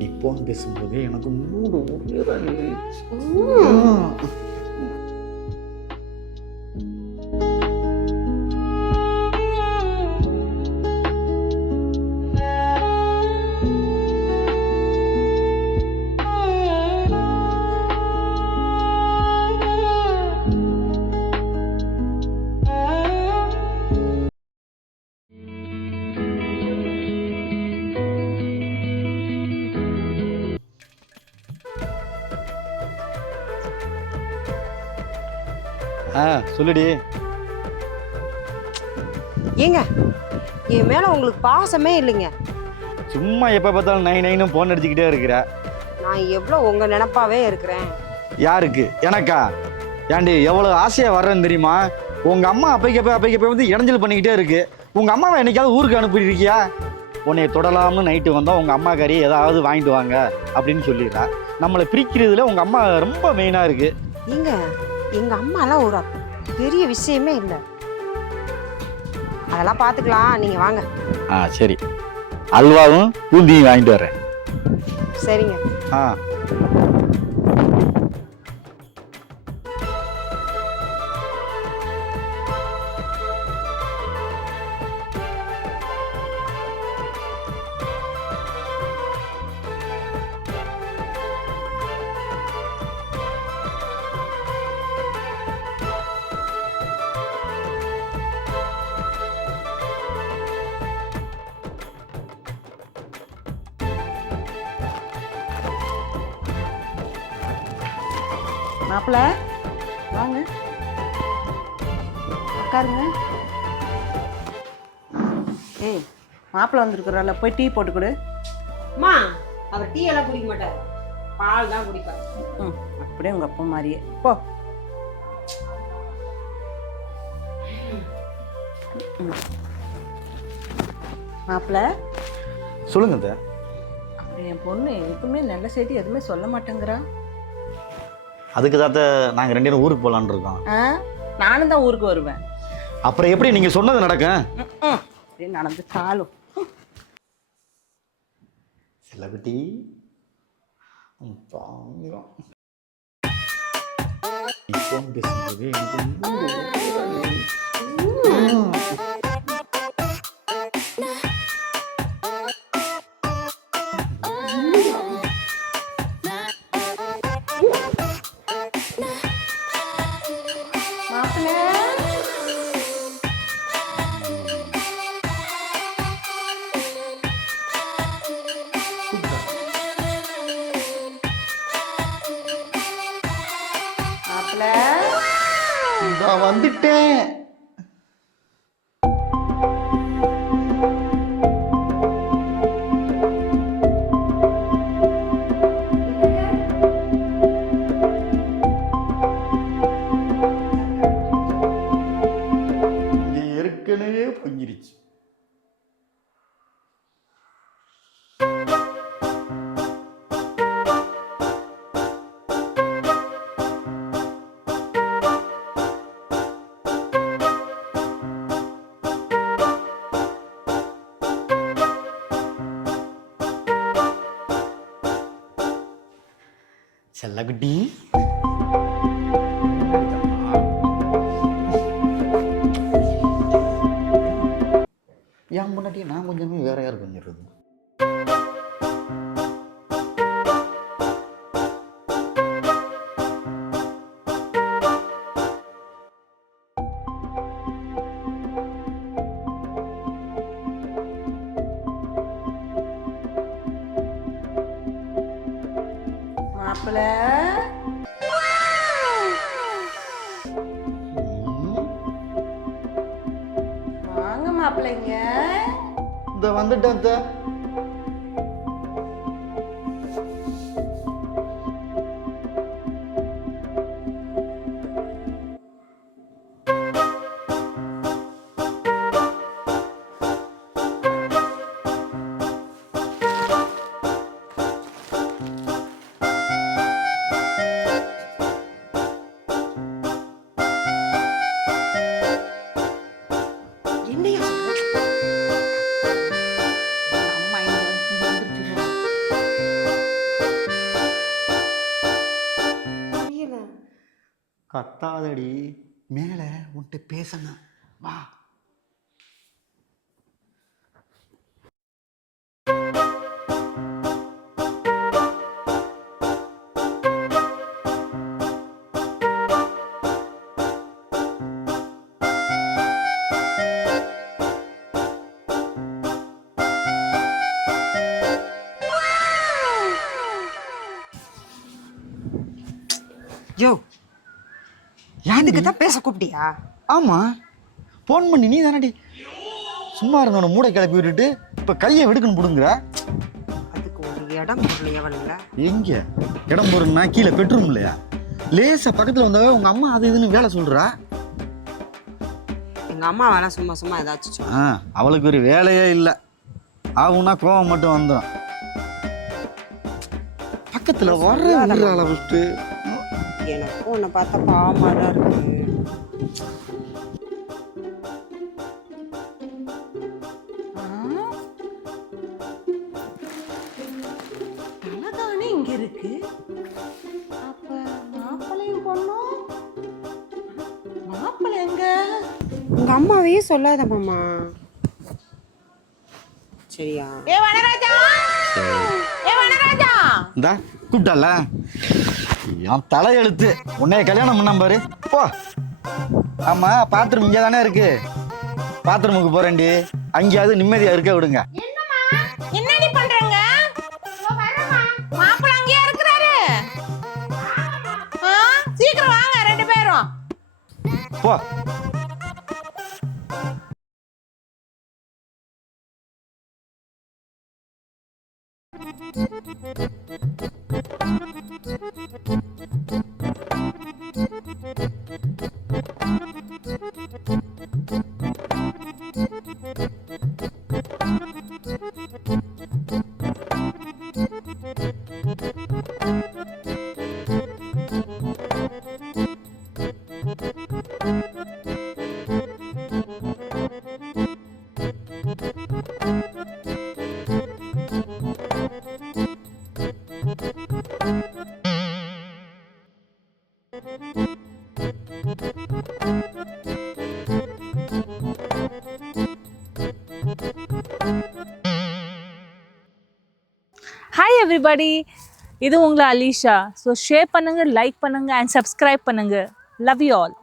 நீ போன் பேசும்போது எனக்கு மூடு இருந்துச்சு. சொல்லுடி. ஏங்க என் மேல உங்களுக்கு பாசமே இல்லைங்க. சும்மா எப்போ பார்த்தாலும் நைனும் ஃபோன் அடிச்சுக்கிட்டே இருக்கிற. நான் எவ்வளோ உங்க நினப்பாவே இருக்கிறேன். யாருக்கு? எனக்கா? ஏண்டி எவ்வளோ ஆசையாக வர்றேன்னு தெரியுமா? உங்கள் அம்மா அப்பைக்கப்போ வந்து இடைஞ்சல் பண்ணிக்கிட்டே இருக்கு. உங்கள் அம்மாவை என்னைக்காவது ஊருக்கு அனுப்பியிருக்கியா? உன்னைய தொடலாம்னு நைட்டு வந்தால் உங்கள் அம்மா கறி ஏதாவது வாங்கிட்டு வாங்க அப்படின்னு சொல்லிடுறா. நம்மளை பிரிக்கிறதுல உங்கள் அம்மா ரொம்ப மெயினாக இருக்குது. ஏங்க எங்க அம்மாலாம் ஒரு பெரிய விஷயமே இல்லை. அதெல்லாம் பார்த்துக்கலாம், நீங்கள் வாங்க. சரி, அல்வாவும் பூந்தியும் வாங்கிட்டு வரேன். சரிங்க. மாப்பிள்ள வாங்க உட்காருங்க. ஏய் மாப்பிள்ள வந்துருக்குறால, போய் டீ போட்டு கொடு. அம்மா அவர் டீ எல்லாம் குடிக்க மாட்டார், பால் தான் குடிப்பார். அப்படியே உங்க அப்பா மாதிரியே போ. மாப்பிள்ள சொல்லுங்க. என் பொண்ணு எப்பவுமே நல்ல செய்தி எதுவுமே சொல்ல மாட்டேங்கிறா. அதுக்கு தாத்த நாங்கள் 2 பேரும் ஊருக்கு போகலான்னு இருக்கோம். நானும் தான் ஊருக்கு வருவேன். அப்புறம் எப்படி நீங்கள் சொன்னது நடக்கும்? அப்படியே நடந்து சாலும். செல்லகுட்டி ஃபோன் பேசும்போது எனக்கு நான் வந்துட்டேன். ஏற்கனவே பொங்கிருச்சு. செல்லகுட்டி ஏன் முன்னாடி நான் கொஞ்சமே வேற யார் கொஞ்சிடுறது? மாப்பிள்ள வாங்க மாப்பிள்ளைங்க. இந்த வந்துட்டேன். பத்தாதடி மேலே உன்கிட்ட பேசணும் வா. யோ இதுக்கு தான் பேச கூப்பிட்டியா? ஆமாம், ஃபோன் பண்ணி நீ தானடி சும்மா இருந்தவனை மூளை கிளப்பி விட்டுட்டு இப்போ கையை வெடுக்குன்னு பிடுங்குற. அதுக்கு ஒரு இடம் பொருள் எவன்ல? எங்கே இடம் போறேன்னா கீழே பெட்ரூம் இல்லையா? லேசா பக்கத்தில் வந்தவ உங்கள் அம்மா அது இதுன்னு வேலை சொல்கிறா. எங்கள் அம்மா வேணா சும்மா சும்மா ஏதாச்சும் சொல்லு. அவளுக்கு ஒரு வேலையே இல்லை. ஆகும்னா கோவம் மட்டும் வந்துடும். பக்கத்தில் வர்ற அளவுக்கு எனக்கும் உன்னை பார்த்தா பாவமாக தான் இருக்கு. தலைதானே இங்க இருக்கு. அப்ப மாப்பிள்ளையும் பொண்ணும் மாப்பிள்ளை எங்க? உங்க அம்மாவையே சொல்லாத மாமா, சரியா? ஏ வனராஜா, ஏ வனராஜா, இந்தா கூப்பிட்டால என் தலையெழுத்து. உன்னைய கல்யாணம் பண்ண பாரு போ. ஆமா, பாத்ரூம் இங்கே தானே இருக்கு. பாத்ரூமுக்கு போறேன்டி, அங்கேயாவது நிம்மதியா இருக்க விடுங்க. என்னடி பண்றீங்க? மாப்பிள்ளை அங்கேயே இருக்கிறாரு. சீக்கிரம் வாங்க ரெண்டு பேரும். போ. ஹாய் எவ்ரிபடி, இது உங்களை அலிஷா. ஸோ ஷேர் பண்ணுங்கள், லைக் பண்ணுங்கள் அண்ட் சப்ஸ்கிரைப் பண்ணுங்கள். Love you all.